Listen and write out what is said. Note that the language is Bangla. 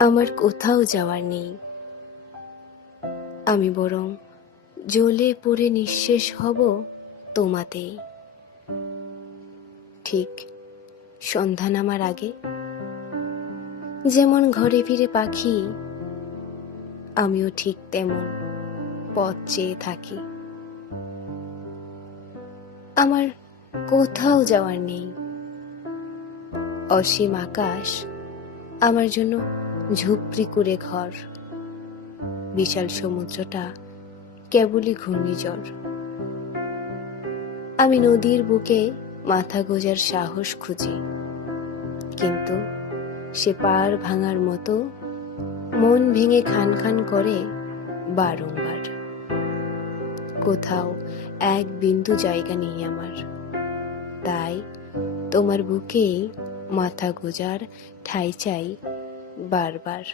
আমার কোথাও যাওয়ার নেই। আমি বরং জ্বলে পড়ে নিঃশেষ হব তোমাতেই। ঠিক সন্ধ্যা নামার আগে যেমন ঘরে ফিরে পাখি, আমিও ঠিক তেমন পথ চেয়ে থাকি। আমার কোথাও যাওয়ার নেই। অসীম আকাশ আমার জন্য ঝুপড়ি করে ঘর, বিশাল সমুদ্রটা কেবলই ঘূর্ণিঝড়। আমি নদীর বুকে মাথা গোজার সাহস খুঁজি, কিন্তু সে পার ভাঙার মতো মন ভেঙে খান খান করে বারংবার। কোথাও এক বিন্দু জায়গা নেই আমার, তাই তোমার বুকে মাথা গোজার ঠাঁই চাই বারবার।